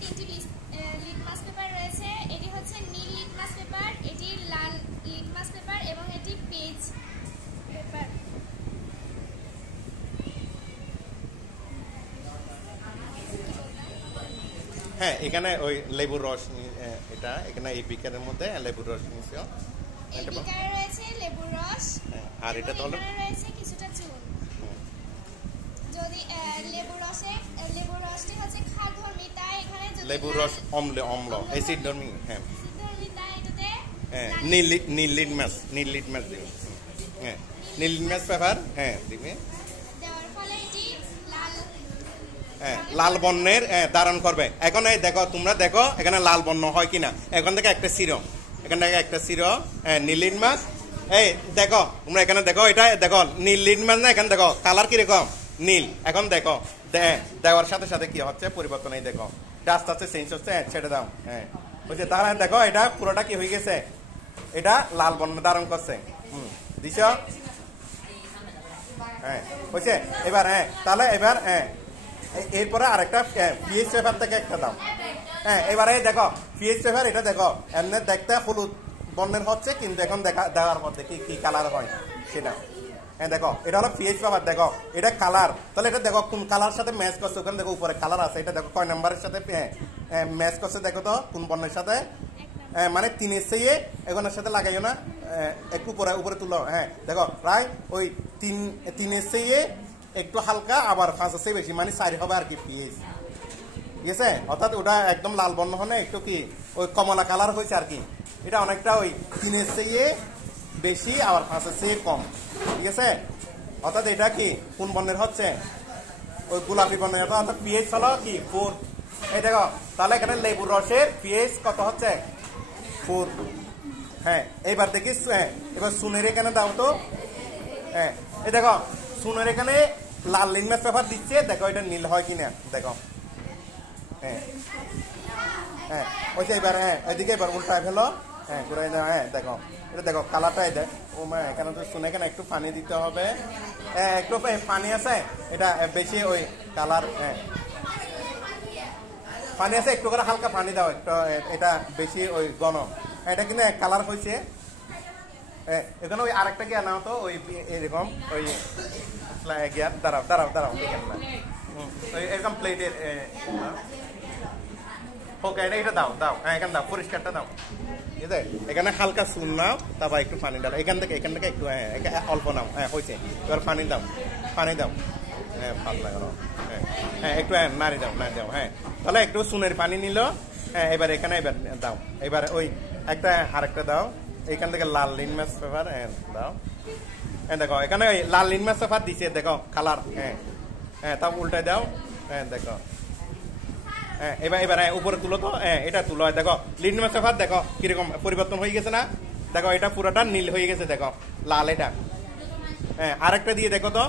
তিনটি litmus paper রয়েছে। এটি হচ্ছে নীল লিটমাস পেপার, এটি লাল লিটমাস পেপার এবং এটি পেজ পেপার। হ্যাঁ, এখানে ওই লেবুর রস এটা এখানে এই বিকারের মধ্যে লেবুর রস নিয়েছো। এই বিকারে রয়েছে লেবুর রস, আর এটা তো হলো রয়েছে কিছুটা চুন। যদি লেবুর রসটি হচ্ছে ক্ষারধর্মী, তাই এখানে লেবুর রস অম্ল অ্যাসিড ধর্মী। হ্যাঁ, অ্যাসিড তাই এটাতে নীল লিটমাস দিবে। হ্যাঁ, নীল লিটমাস পেপার দিবে। দেওয়ার ফলে এটি লাল বর্ণের ধারণ করবে। এখন এই দেখো, তোমরা দেখো এখানে লাল বর্ণ হয় কিনা। এখান থেকে একটা সিরো, নীল লিটমাস। এই দেখো তোমরা এখানে দেখো, এটা দেখো নীল লিটমাস না, এখানে দেখো কালার কিরকম নীল। এখন দেখো দেওয়ার সাথে সাথে কি হচ্ছে পরিবর্তন, এই দেখো আস্তে আস্তে চেঞ্জ হচ্ছে। ছেড়ে দাও। বুঝছে? তাহলে দেখো এটা পুরোটা কি হয়ে গেছে, এটা লাল বর্ণ ধারণ করছে। দিছ? বুঝছে? এবার তাহলে এবার এরপরে আরেকটা পিএইচ পেপার থেকে একটা দাও। এবারে দেখো পিএইচ পেপার, এটা দেখো এমনি দেখতে হলুদ বর্ণের হচ্ছে, কিন্তু এখন দেওয়ার পর দেখি কি কালার হয় সেটা। দেখো এটা হলো পিএইচ পেপার। দেখো এটা কালার, তাহলে এটা দেখো কোন কালার সাথে ম্যাচ করছে। ওখানে দেখো উপরে কালার আছে, এটা দেখো কয় নাম্বারের সাথে ম্যাচ করছে। দেখো তো কোন বর্ণের সাথে, মানে 3-এর চেয়ে এগুলোর সাথে লাগাইও না, একটু উপরে তুলো। দেখো প্রায় ওই 3-এর চেয়ে একটু হালকা, আবার 5-এর চেয়ে বেশি, মানে 4 হবে আর কি পিএইচ। ঠিক আছে? অর্থাৎ ওটা একদম লাল বর্ণ হয় না, একটু কি ওই কমলা কালার হয়েছে আর কি। এটা অনেকটা ওই 3-এর চেয়ে বেশি, আবার 5-এর চেয়ে কম। ঠিক আছে? অর্থাৎ এটা কি কোন বর্ণের হচ্ছে, ওই গোলাপি বর্ণের। অর্থাৎ পিএইচ হলো কি 4। এই দেখো তাহলে এখানে লেবুর রসের পিএইচ কত হচ্ছে, 4। এইবার দেখি এবার সুনের এখানে দাও তো। এই দেখো সুনের এখানে লাল লিটমাস পেপার দিচ্ছে, দেখো এটা নীল হয় কিনা দেখো। ওইটা এবার এদিকে এবার উল্টায় ফেলো। ঘুরাই দাও। দেখো এটা দেখো কালারটা, ও মা, এখানে তো শুনে এখানে একটু পানি দিতে হবে। একটু পানি আছে, এটা বেশি ওই কালার পানি আছে, একটু করে হালকা পানি দাও একটু, এটা বেশি ওই ঘন। এটা কিন্তু কালার হয়েছে। এখানে ওই আরেকটা গিয়া নাও তো, ওই এরকম ওই গিয়ার দাঁড়াও ওই এরকম প্লেটের। ওকে, এটা দাও এখানে দাও, পরিষ্কারটা দাও। ঠিক আছে? এখানে হালকা চুন নাও, তারপর একটু পানি দাও। এখান থেকে একটু অল্প নাও। হয়েছে, এবার পানি দাও। ভালো লাগলো। একটু নাড়ি দাও। তাহলে একটু চুনের পানি নিল। এবার এখানে এবার দাও। এবার ওই আরেকটা দাও, এখান থেকে লাল লিটমাস পেপার দাও। দেখো এখানে ওই লাল লিটমাস পেপার দিছে, দেখো কালার। তাও উল্টাই দাও। দেখো এবার উপরে তুলো তো। এটা তুলো। দেখো লিটমাস পেপার দেখো কিরকম পরিবর্তন হয়ে গেছে না। দেখো এটা পুরোটা নীল হয়ে গেছে, দেখো লাল এটা। আরেকটা দিয়ে দেখো তো।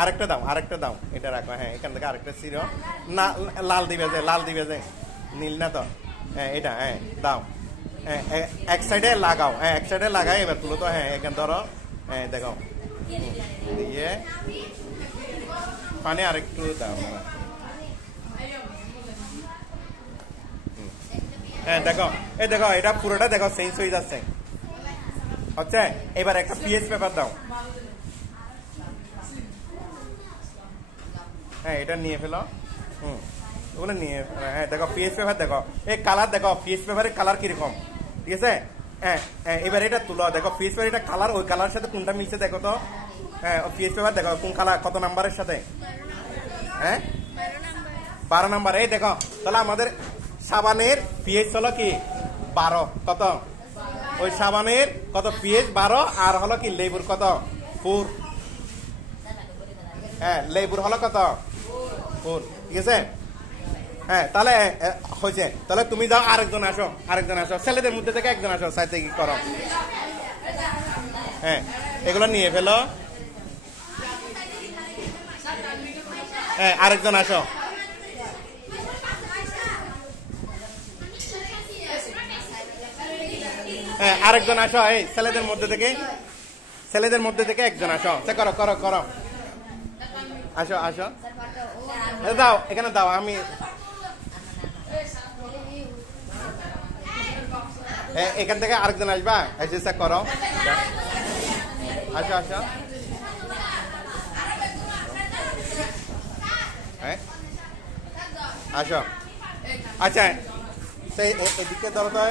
আরেকটা দাও। এটা রাখো। এখান থেকে আরেকটা ছিড়ো না, লাল দিবে যে নীল না তো। এটা দাও। এক সাইডে লাগাও। এক সাইডে লাগাই এবার তুলো তো। এখানে ধরো। দেখো দিয়ে পানি আরেকটু দাও। দেখো এটা পুরোটা দেখো চেঞ্জ হয়ে যাচ্ছে হচ্ছে। এবার একটা পিএইচ পেপার দাও। এটা নিয়ে ফেলো। ওগুলো নিয়ে দেখো পিএইচ পেপার দেখো, এই কালার দেখো, পিএইচ পেপারের কালার কিরকম। ঠিক আছে? এবার এটা তুলো। দেখো পিএইচ পেপার এটা কালার, ওই কালার সাথে কোনটা মিলছে দেখো তো। পিএইচ পেপার দেখো কোন কালার, কত নাম্বারের সাথে। 12 নাম্বার। এই দেখো তাহলে আমাদের সাবানের পিএইচ হলো কি 12। কত? ওই সাবানের কত পিএইচ 12, আর হলো কি লেবুর কত 4। লেবুর হলো কত 4। ঠিক আছে? তাহলে হয়েছে। তাহলে তুমি যাও, আরেকজন আসো। ছেলেদের মধ্যে থেকে একজন আসো, সাইতে কি করো। এগুলো নিয়ে ফেলো। আরেকজন আসো। আরেকজন আসো। এই ছেলেদের মধ্যে থেকে একজন আসো। করো। আসো দাও, এখানে দাও। আমি এখান থেকে আরেকজন আসবা, এসে চেক করো। আসো আসো। আসো। আচ্ছা সেই এদিকে ধরো তো,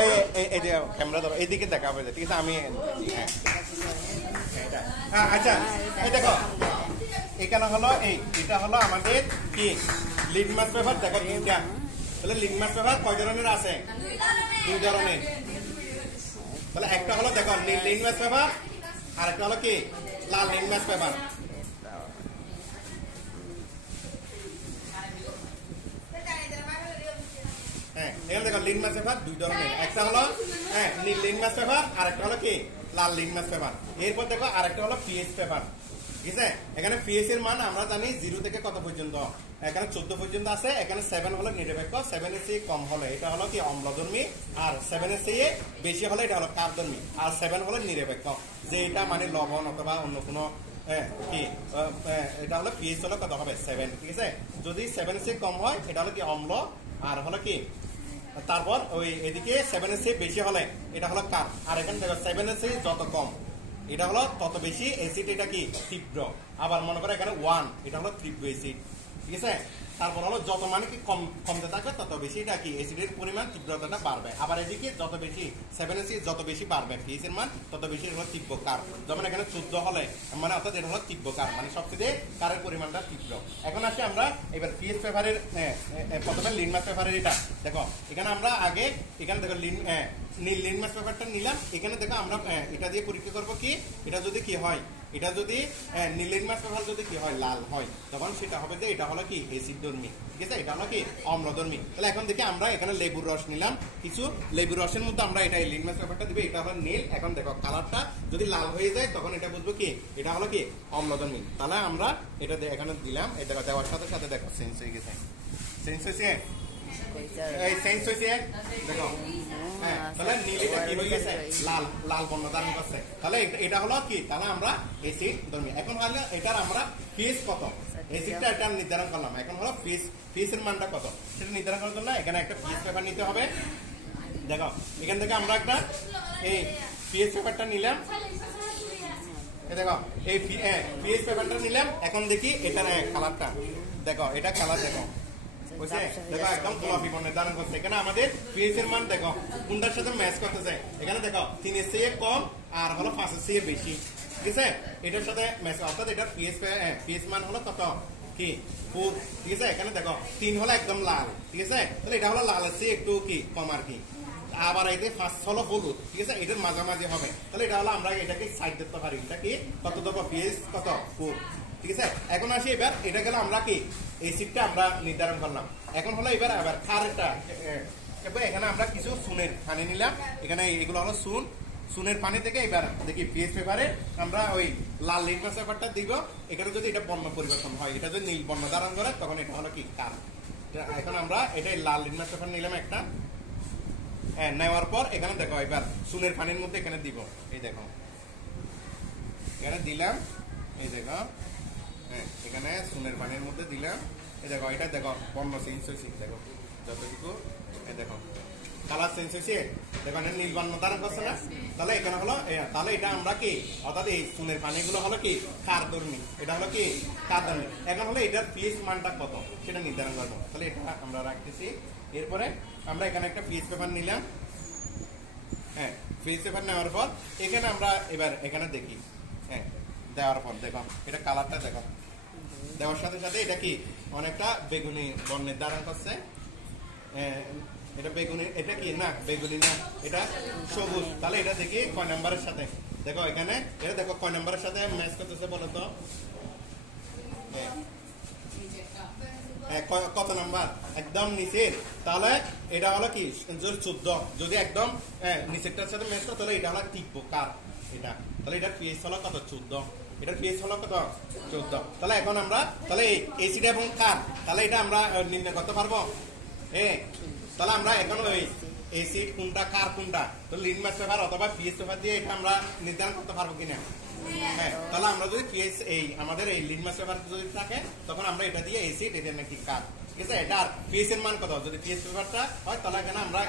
এই ক্যামেরা ধরো, এইদিকে দেখা হবে, ঠিক আছে? আমি আচ্ছা এই দেখো, এখানে হলো এটা হলো আমাদের কি লিটমাস পেপার। দেখো তিনটা, তাহলে লিটমাস পেপার কয় ধরনের আছে? 2 ধরনের। তাহলে একটা হলো দেখো নীল লিটমাস পেপার, আর একটা হলো কি লাল লিটমাস পেপার। এখানে দেখো লিটমাস পেপার 2 ধরনের, একটা হলো নীল লিটমাস পেপার, আর একটা হলো কি লাল লিটমাস পেপার। এরপর দেখো আরেকটা হলো পিএইচ পেপার, ঠিক আছে? এখানে পিএইচ এর মান আমরা জানি 0 থেকে কত পর্যন্ত, এখানে 14 পর্যন্ত আছে। এখানে 7 হলো নিরপেক্ষ, 7 এর চেয়ে কম হলে এটা হলো কি অম্লধর্মী, আর 7 এর চেয়ে বেশি হলে এটা হলো ক্ষারধর্মী, আর 7 হলো নিরপেক্ষ, যে এটা মানে লবণ অথবা অন্য কোনো কি এটা হলো পিএইচ হলো কত হবে 7, ঠিক আছে? যদি 7 এর চেয়ে কম হয় এটা হলো কি অম্ল, আর হলো কি তারপর ওই এদিকে 7 এর চেয়ে বেশি হলে এটা হলো ক্ষার। আর এখানে দেখো 7 এর চেয়ে যত কম এটা হলো তত বেশি অ্যাসিড, এটা কি তীব্র। আবার মনে করো এখানে 1 এটা হলো তীব্র অ্যাসিড, ঠিক আছে? তারপর হলো যত মানে কি কমতে থাকবে তত বেশি এটা কি অ্যাসিডের পরিমাণ তীব্রতাটা বাড়বে। আবার এদিকে যত বেশি 7 এর চেয়ে যত বেশি বাড়বে পিএইচ এর মান, তত বেশি হলো তীব্র ক্ষার। যেমন এখানে 14 হলে মানে অর্থাৎ এটা হলো তীব্র ক্ষার, মানে সবচেয়ে ক্ষারের পরিমাণটা তীব্র। এখন আসি আমরা এবার পিএইচ পেপারের প্রথমে লিটমাস পেপারের এটা দেখো, এখানে আমরা আগে এখানে দেখো নীল লিটমাস পেপারটা নিলাম। এখানে দেখো আমরা এটা দিয়ে পরীক্ষা করবো কি এটা যদি কি হয়, এটা যদি নীল লিটমাস পেপার যদি কি হয় লাল হয়, তখন সেটা হবে যে এটা হলো কি অ্যাসিড ধর্মী, ঠিক আছে? এটা হলো কি অম্লধর্মী। তাহলে এখন দেখি আমরা এখানে লেবুর রস নিলাম, কিছু লেবুর রসের মধ্যে আমরা এটা লিটমাস পেপারটা দিবে, এটা হলো নীল। এখন দেখো কালারটা যদি লাল হয়ে যায় তখন এটা বুঝবো কি এটা হলো কি অম্লধর্মী। তাহলে আমরা এটা এখানে দিলাম, এটা দেওয়ার সাথে সাথে দেখো চেঞ্জ হয়ে গেছে, চেঞ্জ হয়েছে, এই চেঞ্জ হয়েছে দেখো। তাহলে নীল এটা কি হয়ে গেছে লাল, লাল বর্ণ ধারণ করছে। তাহলে এটা হলো কি, তাহলে আমরা অ্যাসিড ধর্মী। এখন হলো এটার আমরা পিএইচ কত, অ্যাসিডটা এটা নির্ধারণ করলাম। এখন হলো পিএইচ এর মানটা কত সেটা নির্ধারণ করার জন্য এখানে একটা পিএইচ পেপার নিতে হবে। দেখো এখান থেকে আমরা একটা এই পিএইচ পেপারটা নিলাম, দেখো এই পিএইচ পেপারটা নিলাম। এখন দেখি এটার কালারটা দেখো, এটা কালার দেখো বুঝছে, দেখো একদম গোলাপি বর্ণের ধারণ করছে। এখানে আমাদের পিএইচ এর মান দেখো কোনটার সাথে ম্যাচ করতেছে। এখানে দেখো 3 এর চেয়ে কম আর হলো 5 এর চেয়ে বেশি, ঠিক আছে? এটার সাথে ম্যাচ, অর্থাৎ এটার পিএইচ মান হলো কত কি 4, ঠিক আছে? এখানে দেখো 3 হলো একদম লাল, ঠিক আছে? তাহলে এটা হলো লালের চেয়ে একটু কি কম আর কি। আবার এতে 5 হলো হলুদ, ঠিক আছে? এটার মাঝামাঝি হবে। তাহলে এটা হলো আমরা এটাকে সাইড দিতে পারি, এটা কি কত দেবো পিএইচ কত 4, ঠিক আছে? এখন আসি এবার এটা গেল আমরা কি অ্যাসিডটা আমরা নির্ধারণ করলাম। এখন হলো এবার আবার ক্ষারটা, এখানে আমরা কিছু চুনের পানি নিলাম। এখানে এগুলো হলো চুনের পানি থেকে এবার দেখি পিএইচ পেপারে আমরা ওই লাল লিটমাস পেপারটা দিব। এখানে যদি এটা বর্ণ পরিবর্তন হয়, এটা যদি নীল বর্ণ ধারণ করে তখন এটা হলো কি ক্ষার। এখন আমরা এটাই লাল লিটমাস পেপার নিলাম একটা, নেওয়ার পর এখানে দেখো এবার চুনের পানির মধ্যে এখানে দিব। এই দেখো এখানে দিলাম, এই দেখো এখানে চুনের পানির মধ্যে দিলাম। এই দেখো এটা দেখো বর্ণ চেঞ্জ হয়েছে, দেখো যতটুকু এই দেখো কালার চেঞ্জ হয়েছে, দেখো নীল বর্ণ ধারণ করছে না? তাহলে এখানে হলো, তাহলে এটা আমরা কি অর্থাৎ এই চুনের পানিগুলো হলো কি ক্ষারধর্মী, এটা হলো কি ক্ষারধর্মী। এখন হলো এটার পিএইচ মানটা কত সেটা নির্ধারণ করবো। তাহলে এটা আমরা রাখতেছি। এরপরে আমরা এখানে একটা পিএইচ পেপার নিলাম, পিএইচ পেপার নেওয়ার পর এখানে আমরা এবার এখানে দেখি, দেওয়ার পর দেখো এটা কালারটা দেখো, দেওয়ার সাথে সাথে এটা কি অনেকটা বেগুনি বর্ণের ধারণ করছে। এটা বেগুনি, এটা কি না বেগুনি না, এটা সবুজ। তাহলে এটা দেখি কয় নাম্বারের সাথে, দেখো এখানে এটা দেখো কয় নাম্বারের সাথে ম্যাচ করতেছে বলো তো, কত নাম্বার একদম নিচের। তাহলে এটা হলো কি 14, যদি একদম নিচেরটার সাথে ম্যাচ করে তাহলে এটা হলো তীব্র ক্ষার এটা। তাহলে এটার পিএইচ হলো কত 14, এটার পিএইচ হলো কত 14। তাহলে এখন আমরা তাহলে অ্যাসিড এবং ক্ষার তাহলে এটা আমরা নির্ণয় করতে পারবো। তাহলে আমরা এখন ওই অ্যাসিড কোনটা ক্ষার কোনটা তো লিটমাস পেপার অথবা পিএইচ পেপার দিয়ে এটা আমরা নির্ধারণ করতে পারবো কিনা? তাহলে আমরা যদি পিএইচ আমাদের এই লিটমাস পেপার যদি থাকে তখন আমরা এটা দিয়ে অ্যাসিড, এটা নাকি ক্ষার। ঠিক আছে। এটা আর পিএইচ এর মান কত, যদি পিএইচ পেপারটা হয় তাহলে এখানে আমরা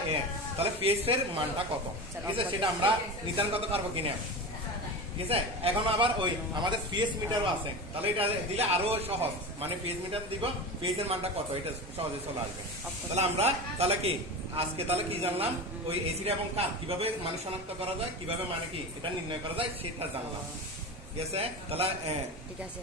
তাহলে পিএইচ এর মানটা কত, ঠিক আছে, সেটা আমরা নির্ধারণ করতে পারবো কিনা, ঠিক আছে। এখন আবার ওই আমাদের পিএইচ মিটারও আছে, তাহলে এটা দিলে আরো সহজ, মানে পিএইচ মিটার দিব, পিএইচ এর মানটা কত এটা সহজে চলে আসবে। তাহলে আমরা তাহলে কি আজকে তাহলে কি জানলাম, ওই এসিড এবং কার্ব কিভাবে মানে শনাক্ত করা যায়, কিভাবে মানে কি এটা নির্ণয় করা যায় সেটা জানলাম, ঠিক আছে। তাহলে ঠিক আছে।